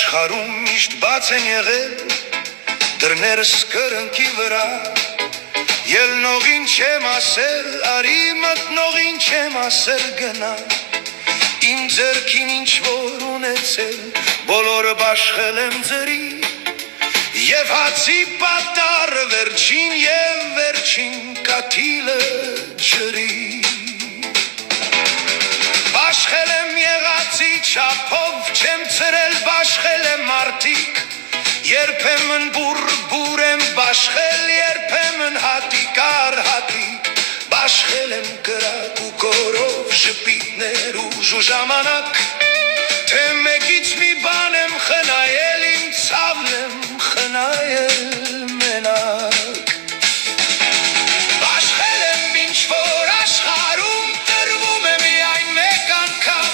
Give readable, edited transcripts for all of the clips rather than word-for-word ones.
Աշխարհում միշտ բաց են եղել դռներս կրնկի վրա Ելնողին չեմ ասել, արի մտնողին չեմ ասել գնա Իմ ձեռքին ինչ որ ունեցել, բոլորը բաշխել եմ ձրի Եվ հացի պատար վերջին և վերջին կաթիլը ջրի Բաշխել եմ եղածի չափով, չեմ ծրել բաշխել եմ մարդիկ Երբեմն բուր եմ բաշխել, երբեմն հատիկ առ հատիկ Բաշխել եմ կրակ ու կորով ժպիտներ ուժ ու ժամանակ Թե մեկից մի բան եմ խնայել, իմ ցավն եմ խնայել մենակ Բաշխել եմ ինչ որ աշխարհում տրվում է միայն մեկ անգամ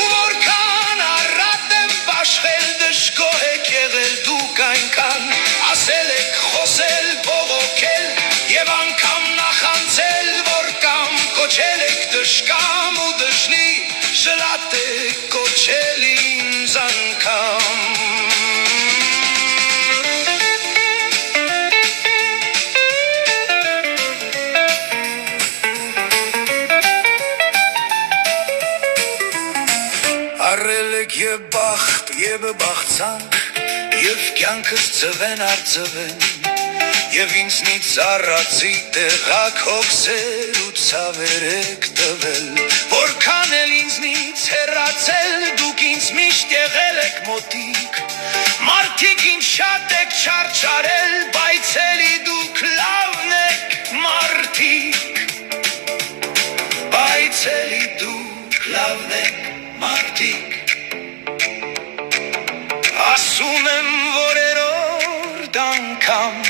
Ու որքան առատ եմ բաշխել, դժգոհ եք եղել դուք այնքան Ասել եք, խոսել, բողոքել և անգամ նախանձել, որ կամ կոչել եք դժկամ ու դժնի Շլատ եք կոչել ինձ անգամ Առել եք և բախտ, և բախցանք Եվ կյանքս ձվեն առ ձվեն Եվ ինձնից առածի տեղակ հոգսեր ու ցավեր եք տվել Որքան էլ ինձնից հեռացել, դուք ինձ միշտ եղել եք մոտիկ Մարդիկ ինձ շատ եք չարչարել, բայց էլի դուք լավն եք մարդիկ Բայց էլի դուք լավն եք մարդիկ Ասում եմ որ երրորդ անգամ